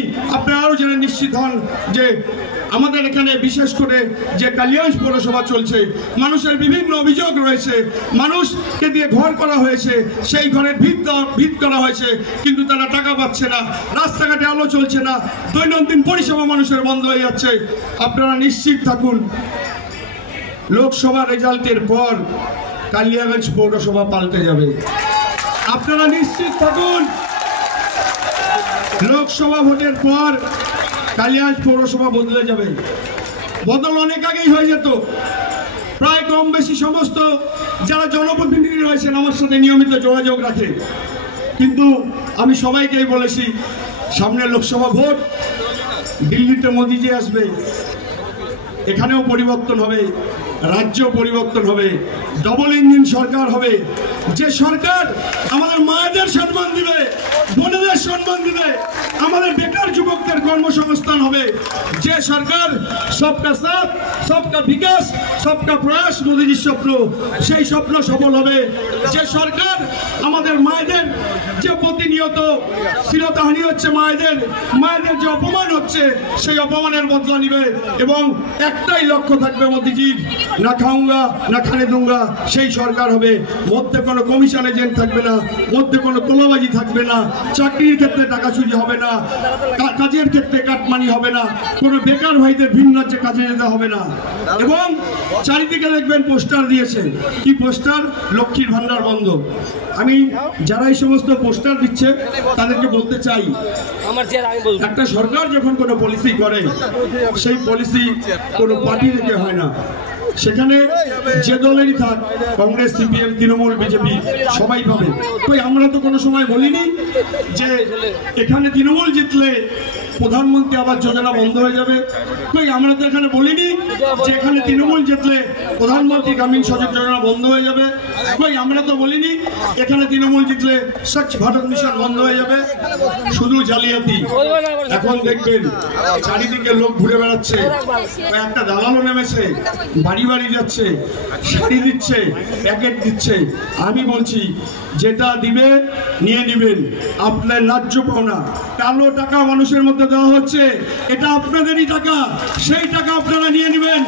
আপনারা আরো জেনে নিশ্চিত হন যে আমাদের এখানে বিশেষ করে যে কালিয়াগঞ্জ পৌরসভা চলছে, মানুষের বিভিন্ন অভিযোগ রয়েছে, মানুষকে দিয়ে ঘর করা হয়েছে, সেই ঘরের ভিত করা হয়েছে, কিন্তু তারা টাকা পাচ্ছে না, রাস্তাঘাটে আলো চলছে না, দৈনন্দিন পরিষেবা মানুষের বন্ধ হয়ে যাচ্ছে। আপনারা নিশ্চিত থাকুন, লোকসভা রেজাল্টের পর কালিয়াগঞ্জ পৌরসভা পাল্টে যাবে। আপনারা নিশ্চিত থাকুন, লোকসভা ভোটের পর কালিয়াগঞ্জ পৌরসভা বদলে যাবে। বদল অনেক আগেই হয়ে যেত। প্রায় কম বেশি সমস্ত যারা জনপ্রতিনিধি রয়েছেন আমার সাথে নিয়মিত যোগাযোগ রাখে, কিন্তু আমি সবাইকেই বলেছি, সামনে লোকসভা ভোট, দিল্লিতে মোদিজি আসবে, এখানেও পরিবর্তন হবে, রাজ্য পরিবর্তন হবে, ডবল ইঞ্জিন সরকার হবে, যে সরকার আমাদের মায়েদের সম্মান দিবে, বোনেদের সম্মান দিবে, আমাদের বেকার যুবকদের কর্মসংস্থান হবে, যে সরকার সবকা সাথ সবকা বিকাশ সবকা প্রয়াস মোদিজির স্বপ্ন, সেই স্বপ্ন সফল হবে। যে সরকার আমাদের মায়েদের যে প্রতিনিয়ত শ্লীলতাহানি হচ্ছে, মায়েদের যে অপমান হচ্ছে, সেই অপমানের বদলা নিবে এবং একটাই লক্ষ্য থাকবে মোদিজির, না খাউঙ্গা না খানে দুঙ্গা, সেই সরকার হবে। মধ্যে কোনো কমিশন এজেন্ট থাকবে না, মধ্যে কোনো তোলাবাজি থাকবে না, চাকরির ক্ষেত্রে টাকা চুরি হবে না, কাজের ক্ষেত্রে কাটমানি হবে না, কোনো বেকার ভাইদের ভিন্ন রাজ্যে কাজে যেতে হবে না। এবং চারিদিকে দেখবেন পোস্টার দিয়েছে, কি পোস্টার? লক্ষ্মীর ভান্ডার বন্ধ। আমি যারা এই সমস্ত পোস্টার দিচ্ছে তাদেরকে বলতে চাই, একটা সরকার যখন কোনো পলিসি করে, সেই পলিসি কোনো পার্টি থেকে হয় না, সেখানে যে দলেরই থাক, কংগ্রেস, সিপিএম, তৃণমূল, বিজেপি, সবাই পাবে। তো আমরা তো কোনো সময় বলিনি যে এখানে তৃণমূল জিতলে প্রধানমন্ত্রী আবাস যোজনা বন্ধ হয়ে যাবে। কই আমরা তো এখানে বলিনি যে এখানে তৃণমূল জিতলে প্রধানমন্ত্রী গ্রামীণ সড়ক যোজনা বন্ধ হয়ে যাবে। কই আমরা তো বলিনি এখানে তৃণমূল জিতলে স্বচ্ছ ভারত মিশন বন্ধ হয়ে যাবে। শুধু জালিয়াতি। এখন দেখবেন চারিদিকে লোক ঘুরে বেড়াচ্ছে, একটা দালালও নেমেছে, বাড়ি বাড়ি যাচ্ছে, শাড়ি দিচ্ছে, প্যাকেট দিচ্ছে। আমি বলছি যেটা দিবে নিয়ে নেবেন, আপনার ন্যায্য পাওনা। কালো টাকা মানুষের মধ্যে দেওয়া হচ্ছে, এটা আপনাদেরই টাকা, সেই টাকা আপনারা নিয়ে নেবেন,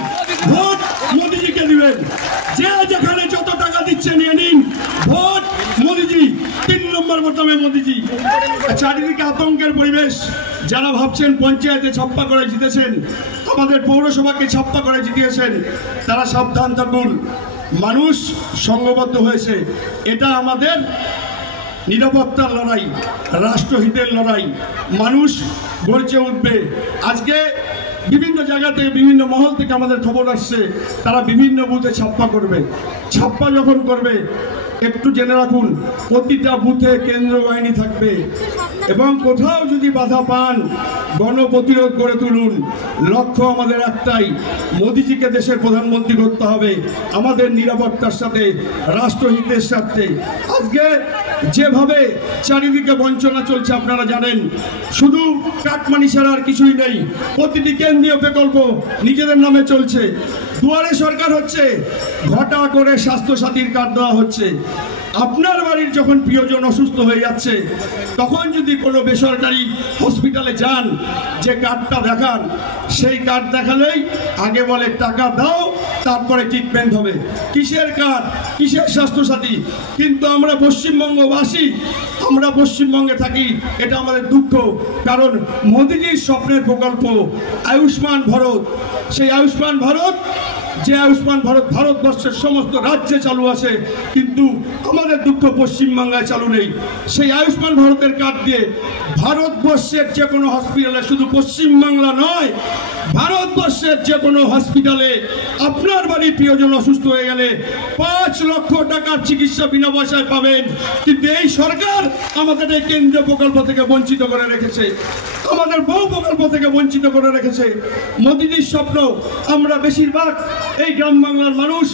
ভোট মোদিজিকে দিবেন। যে যেখানে যত টাকা দিচ্ছে নিয়ে নিন, ভোট মোদিজি, 3 নম্বর বোতামে মোদিজি। চারিদিকে আতঙ্কের পরিবেশ। যারা ভাবছেন পঞ্চায়েতে ছাপ্পা করে জিতেছেন, আমাদের পৌরসভাকে ছাপ্পা করে জিতিয়েছেন, তারা সাবধান থাকুন। মানুষ সংঘবদ্ধ হয়েছে, এটা আমাদের নিরাপত্তার লড়াই, রাষ্ট্রহিতের লড়াই। মানুষ গর্জে উঠবে। আজকে বিভিন্ন জায়গা থেকে, বিভিন্ন মহল থেকে আমাদের খবর আসছে, তারা বিভিন্ন বুথে ছাপ্পা করবে। ছাপ্পা যখন করবে, একটু জেনে রাখুন, প্রতিটা বুথে কেন্দ্র বাহিনী থাকবে এবং কোথাও যদি বাধা পান, গণপ্রতিরোধ গড়ে তুলুন। লক্ষ্য আমাদের একটাই, মোদিজিকে দেশের প্রধানমন্ত্রী করতে হবে, আমাদের নিরাপত্তার সাথে, রাষ্ট্রহিতের সাথে। আজকে যেভাবে চারিদিকে বঞ্চনা চলছে আপনারা জানেন, শুধু কাটমানি ছাড়া আর কিছুই নেই। প্রতিটি কেন্দ্রীয় প্রকল্প নিজেদের নামে চলছে, দুয়ারে সরকার হচ্ছে, ঘটা করে স্বাস্থ্যসাথীর কার্ড দেওয়া হচ্ছে। আপনার বাড়ির যখন প্রিয়জন অসুস্থ হয়ে যাচ্ছে, তখন যদি কোনো বেসরকারি হসপিটালে যান, যে কার্ডটা দেখান, সেই কার্ড দেখালেই আগে বলে টাকা দাও, তারপরে ট্রিটমেন্ট হবে। কিসের কার্ড, কিসের স্বাস্থ্যসাথী? কিন্তু আমরা পশ্চিমবঙ্গবাসী, আমরা পশ্চিমবঙ্গে থাকি, এটা আমাদের দুঃখ। কারণ মোদিজির স্বপ্নের প্রকল্প আয়ুষ্মান ভারত, সেই আয়ুষ্মান ভারত, যে আয়ুষ্মান ভারত ভারতবর্ষের সমস্ত রাজ্যে চালু আছে, কিন্তু আমাদের দুঃখ পশ্চিমবাংলায় চালু নেই। সেই আয়ুষ্মান ভারতের কার্ড দিয়ে ভারতবর্ষের যে কোনো হসপিটালে, শুধু পশ্চিমবাংলা নয়, ভারতবর্ষের যে কোনো হসপিটালে আপনার বাড়ির প্রিয়জন অসুস্থ হয়ে গেলে 5 লক্ষ টাকার চিকিৎসা বিনা পয়সায় পাবেন। কিন্তু এই সরকার আমাদের এই কেন্দ্রীয় প্রকল্প থেকে বঞ্চিত করে রেখেছে, আমাদের বহু প্রকল্প থেকে বঞ্চিত করে রেখেছে। মোদিজির স্বপ্ন, আমরা বেশিরভাগ এই গ্রাম বাংলার মানুষ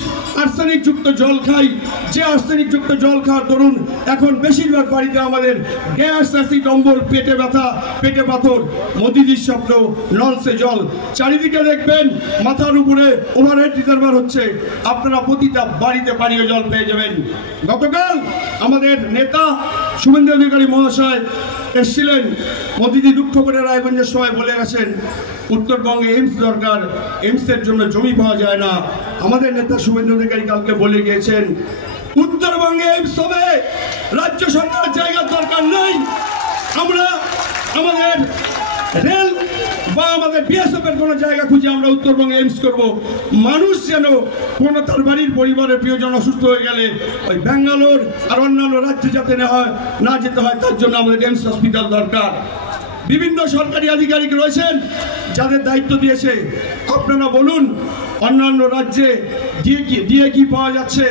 আর্সেনিক যুক্ত জল খাই, যে আর্সেনিক যুক্ত জল খাওয়ার দরুন এখন বেশিরভাগ বাড়িতে আমাদের গ্যাস, অ্যাসিড, অম্বল, পেট পেটে ব্যথা, পেটে পাথর, মোদিজির স্বপ্ন নলসে জল। চারিদিকে দেখবেন মাথার উপরে ওভারহেড রিজার্ভার হচ্ছে, আপনারা প্রতিটা বাড়িতে পানীয় জল পেয়ে যাবেন। গতকাল আমাদের নেতা শুভেন্দু অধিকারী মহাশয় এসেছিলেন, মোদিজি দুঃখ করে রায়গঞ্জের সবাই বলে গেছেন উত্তরবঙ্গে এইমস দরকার, এইমসের জন্য জমি পাওয়া যায় না। আমাদের নেতা শুভেন্দু অধিকারী কালকে বলে গিয়েছেন উত্তরবঙ্গে এইমস হবে, রাজ্য সরকারের জায়গার দরকার নেই। আমরা আমাদের রেল বা আমাদের বিএসএফ এর কোনো জায়গা খুঁজে আমরা উত্তরবঙ্গে এইমস করব। মানুষ যেন কোনো তার বাড়ির পরিবারের প্রিয়জন অসুস্থ হয়ে গেলে ওই ব্যাঙ্গালোর আর অন্যান্য রাজ্যে যাতে না যেতে হয়, তার জন্য আমাদের এইমস হসপিটাল দরকার। বিভিন্ন সরকারি আধিকারিক রয়েছেন যাদের দায়িত্ব দিয়েছে, আপনারা বলুন অন্যান্য রাজ্যে দিয়ে কি পাওয়া যাচ্ছে,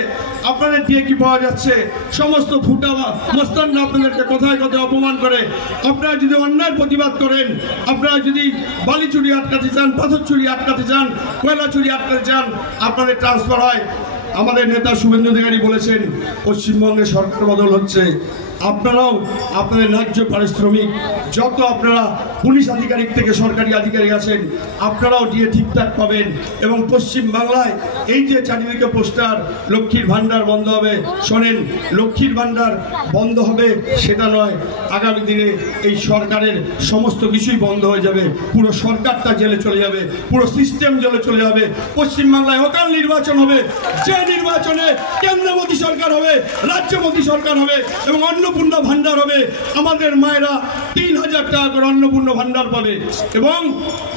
আপনাদের দিয়ে কি পাওয়া যাচ্ছে? সমস্ত ফুটা মস্তানরা আপনাদেরকে কোথায় কোথায় অপমান করে। আপনারা যদি অন্যায়ের প্রতিবাদ করেন, আপনারা যদি বালি চুরি আটকাতে চান, পাথর চুরি আটকাতে চান, কয়লা চুরি আটকাতে চান, আপনাদের ট্রান্সফার হয়। আমাদের নেতা শুভেন্দু অধিকারী বলেছেন পশ্চিমবঙ্গে সরকার বদল হচ্ছে, আপনারাও আপনাদের ন্যায্য পারিশ্রমিক যত আপনারা পুলিশ আধিকারিক থেকে সরকারি আধিকারিক আছেন, আপনারাও দিয়ে ঠিকঠাক পাবেন। এবং পশ্চিম বাংলায় এই যে চারিদিকে পোস্টার লক্ষ্মীর ভান্ডার বন্ধ হবে, শোনেন, লক্ষ্মীর ভান্ডার বন্ধ হবে সেটা নয়, আগামী দিনে এই সরকারের সমস্ত কিছুই বন্ধ হয়ে যাবে, পুরো সরকারটা জেলে চলে যাবে, পুরো সিস্টেম জেলে চলে যাবে। পশ্চিমবাংলায় অকাল নির্বাচন হবে, যে নির্বাচনে কেন্দ্র মোদী সরকার হবে, রাজ্য মোদী সরকার হবে এবং অন্নপূর্ণা ভান্ডার হবে। আমাদের মায়েরা 3000 টাকা করে অন্নপূর্ণা ভান্ডার পাবে। এবং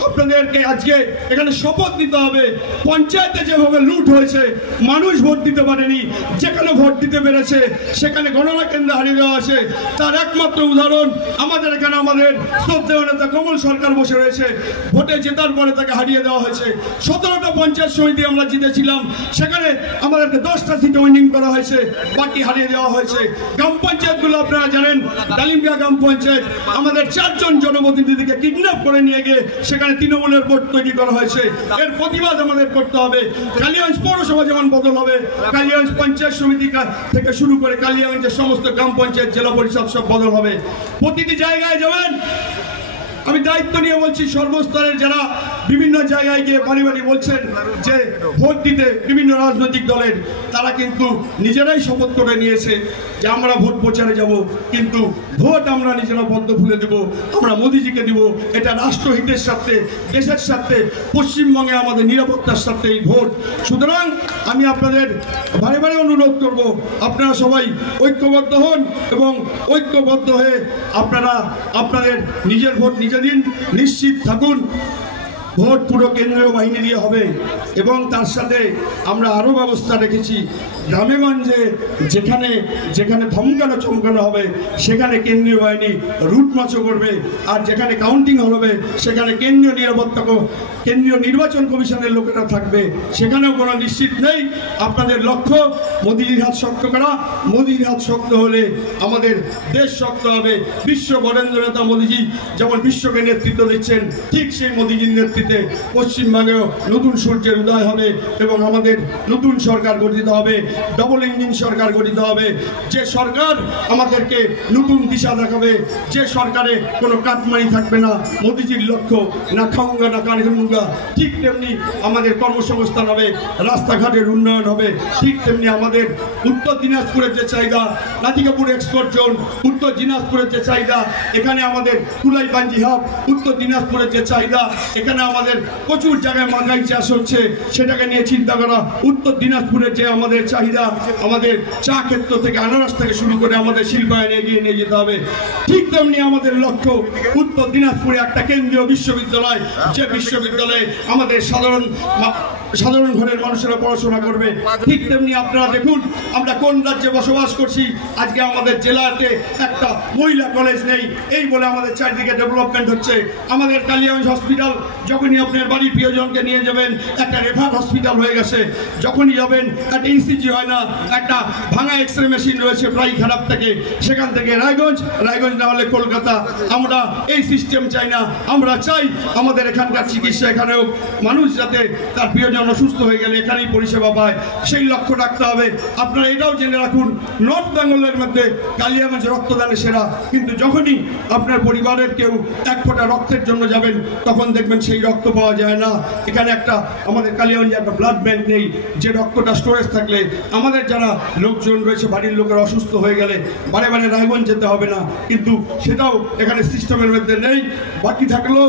আপনাদেরকে আজকে এখানে শপথ নিতে হবে, পঞ্চায়েতে যেভাবে লুট হয়েছে, মানুষ ভোট দিতে পারেনি, যেখানে ভোট দিতে পেরেছে সেখানে গণনা কেন্দ্র হারিয়ে দেওয়া আছে। তার একমাত্র উদাহরণ আমাদের এখানে আমাদের শ্রদ্ধেয় নেতা কমল সরকার বসে রয়েছে, ভোটে জেতার পরে তাকে হারিয়ে দেওয়া হয়েছে। 17টা পঞ্চায়েত সমিতি আমরা জিতেছিলাম, সেখানে আমাদেরকে 10টা সিটে উইনিং করা হয়েছে, বাকি হারিয়ে দেওয়া হয়েছে। গ্রাম পঞ্চায়েতগুলো আপনারা জানেন, ডালিম্বিয়া গ্রাম পঞ্চায়েত আমাদের 4 জন জনপ্রতিনিধিকে কিডন্যাপ করে নিয়ে গিয়ে সেখানে তৃণমূলের ভোট তৈরি করা হয়েছে। এর প্রতিবাদ আমাদের করতে হবে। কালিয়াগঞ্জ পৌরসভা যেমন বদল হবে, কালিয়াগঞ্জ পঞ্চায়েত সমিতি থেকে শুরু করে কালিয়াগঞ্জের সমস্ত গ্রাম পঞ্চায়েত, জেলা পরিষদ সব বদল হবে। প্রতিটি জায়গায় যাবেন, আমি দায়িত্ব নিয়ে বলছি, সর্বস্তরের যারা বিভিন্ন জায়গায় গিয়ে বাড়ি বাড়ি বলছেন যে ভোট দিতে বিভিন্ন রাজনৈতিক দলের, তারা কিন্তু নিজেরাই শপথ করে নিয়েছে যে আমরা ভোট প্রচারে যাব, কিন্তু ভোট আমরা নিজেরা বদ্ধ ভুলে দেব, আমরা মোদিজিকে দিব। এটা রাষ্ট্রহিতের সাথে, দেশের সাথে, পশ্চিমবঙ্গে আমাদের নিরাপত্তার সাথে এই ভোট। সুতরাং আমি আপনাদের বারে বারে অনুরোধ করব, আপনারা সবাই ঐক্যবদ্ধ হন এবং ঐক্যবদ্ধ হয়ে আপনারা আপনাদের নিজের ভোট নিজে দিন, নিশ্চিত থাকুন ভোট পুরো কেন্দ্রীয় বাহিনী দিয়ে হবে। এবং তার সাথে আমরা আরও ব্যবস্থা রেখেছি, গ্রামেগঞ্জে যেখানে যেখানে ধমকানো চমকানো হবে সেখানে কেন্দ্রীয় বাহিনী রুট মাচও করবে, আর যেখানে কাউন্টিং হবে সেখানে কেন্দ্রীয় নির্বাচন কমিশনের লোকেরা থাকবে। সেখানেও কোনো নিশ্চিত নেই। আপনাদের লক্ষ্য মোদিজির হাত শক্ত করা, মোদিজির হাত শক্ত হলে আমাদের দেশ শক্ত হবে। বিশ্ব বরেন্দ্র নেতা মোদিজি যেমন বিশ্বকে নেতৃত্ব দিচ্ছেন, ঠিক সেই মোদিজির নেতৃত্বে পশ্চিমবঙ্গেও নতুন সূর্যের উদয় হবে এবং আমাদের নতুন সরকার গঠিত হবে, ডবল ইঞ্জিন সরকার গঠিত হবে। যে সরকার আমাদেরকে নতুন দিশা দেখাবে, যে সরকারে কোনো কাটমানি থাকবে না। মোদিজির লক্ষ্য না খাউঙ্গা না কানুঙ্গা, ঠিক তেমনি আমাদের কর্মসংস্থান হবে, রাস্তাঘাটের উন্নয়ন হবে। ঠিক তেমনি আমাদের উত্তর দিনাজপুরের যে চাহিদা, নাতিকাপুর এক্সপোর্ট জোন, উত্তর দিনাজপুরের যে চাহিদা, এখানে আমাদের কুলাই পাঞ্জি হাব, উত্তর দিনাজপুরের যে চাহিদা, এখানে আমাদের প্রচুর জায়গায় মাগাই চাষ হচ্ছে, সেটাকে নিয়ে চিন্তা করা। উত্তর দিনাজপুরের যে আমাদের চাহিদা, আমাদের চা ক্ষেত্র থেকে আনারস থেকে শুরু করে আমাদের শিল্পায়নে এগিয়ে নিয়ে যেতে হবে। ঠিক তেমনি আমাদের লক্ষ্য উত্তর দিনাজপুরে একটা কেন্দ্রীয় বিশ্ববিদ্যালয়, যে বিশ্ববিদ্যালয়ে আমাদের সাধারণ ঘরের মানুষেরা পড়াশোনা করবে। ঠিক তেমনি আপনারা দেখুন আমরা কোন রাজ্যে বসবাস করছি, আজকে আমাদের জেলাতে একটা মহিলা কলেজ নেই, এই বলে আমাদের চারিদিকে ডেভেলপমেন্ট হচ্ছে। আমাদের কালিয়াগঞ্জ হসপিটাল যখন যখনই আপনার বাড়ির প্রিয়জনকে নিয়ে যাবেন, একটা রেফার হসপিটাল হয়ে গেছে, যখনই যাবেন একটা ইসিজি হয় না, একটা ভাঙা এক্সরে মেশিন রয়েছে প্রায় খারাপ থেকে, সেখান থেকে রায়গঞ্জ, রায়গঞ্জ না হলে কলকাতা। আমরা এই সিস্টেম চাই না, আমরা চাই আমাদের এখানকার চিকিৎসা এখানেও মানুষ যাতে তার প্রিয়জন অসুস্থ হয়ে গেলে এখানেই পরিষেবা পায়, সেই লক্ষ্য রাখতে হবে। আপনারা এটাও জেনে রাখুন, নর্থ বেঙ্গলের মধ্যে কালিয়াগঞ্জ রক্তদানে সেরা, কিন্তু যখনই আপনার পরিবারের কেউ এক ফোঁটা রক্তের জন্য যাবেন তখন দেখবেন সেই রক্ত পাওয়া যায় না। এখানে একটা আমাদের কালিয়াগঞ্জে একটা ব্লাড ব্যাংক নেই, যে রক্তটা স্টোরেজ থাকলে আমাদের যারা লোকজন রয়েছে বাড়ির লোকের অসুস্থ হয়ে গেলে বারে বারে রায়গঞ্জ যেতে হবে না, কিন্তু সেটাও এখানে সিস্টেমের মধ্যে নেই। বাকি থাকলো